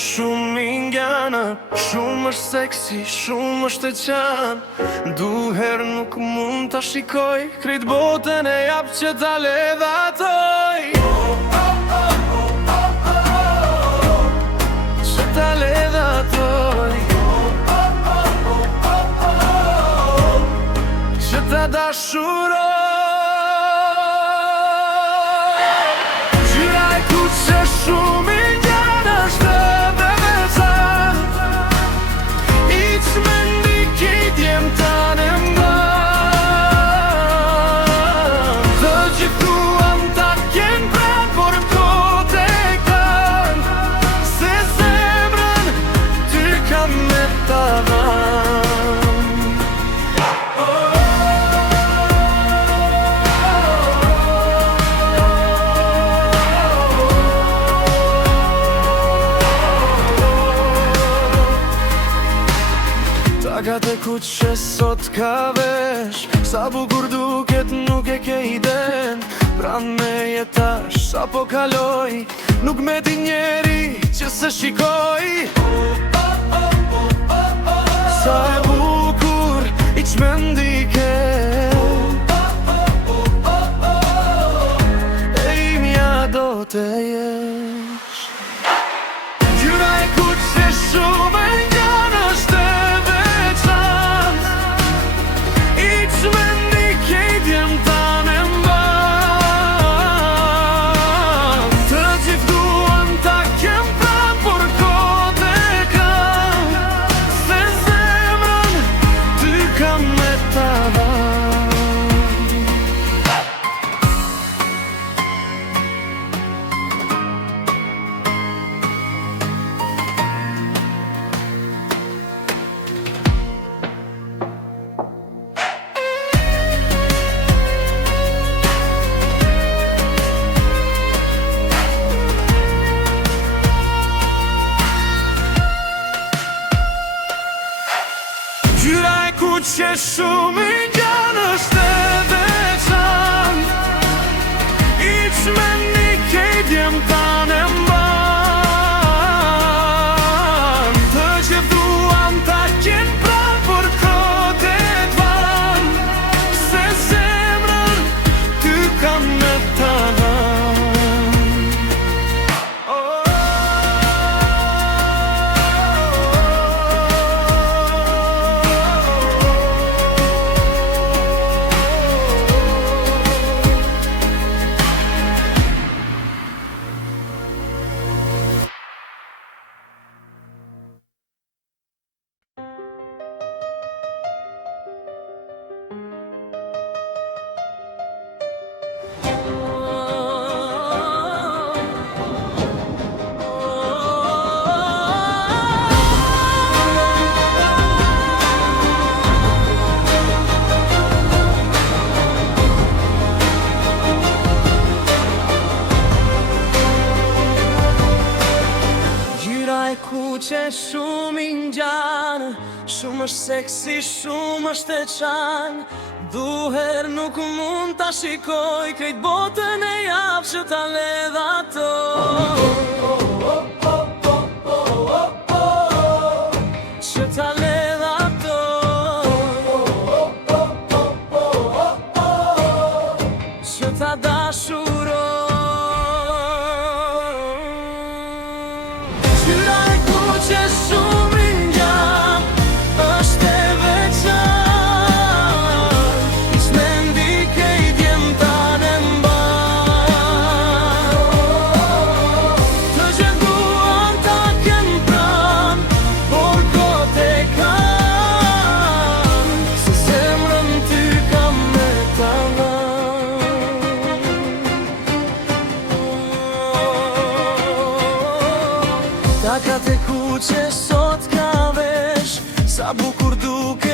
shumë indiana, shumë është seksi, shumë është e qanë. Duher nuk mund t'a shikoj, krejt botën e jap që t'a ledhatoj. Që t'a ledhatoj, që t'a dashuroj. Gjyra e kuqe shumë indiana është dhe veçantë, iq me ndikit jem t'anë mban. Të gjithuam ta ken pran, por kot e kanë, se zemrën ty kam me tavan. Takat e kuqe sot ka vesh, sa bukur duket nuk e ke iden. Pran me jetash, sa po kaloj, nuk me ti njeri që se shikoj. Sa e bukur, iq me ndike, e imja do të jesh. Gjyra e kuqe shumë indiana është që shumë indiana është e veçantë, iq me ndikit jem t'anë mban. Të gjithuam ta ken pran, por kot e t'van, se zemrën ty kam me tavan. Kuqe shumë indiana, shumë është seksi, shumë është e qanë. Duher nuk mund t'a shikoj, krejt botën e jap që t'a ledhatoj. Që t'a ledhatoj, që t'a dashuroj. Që shumë indiana është e veçantë, iq me ndikit jem t'anë mban. Të gjithuam ta ken pran, por kot e kanë, se zemrën ty kam me tavan. Takat e kuqe sot ka vesh, sa bukur duke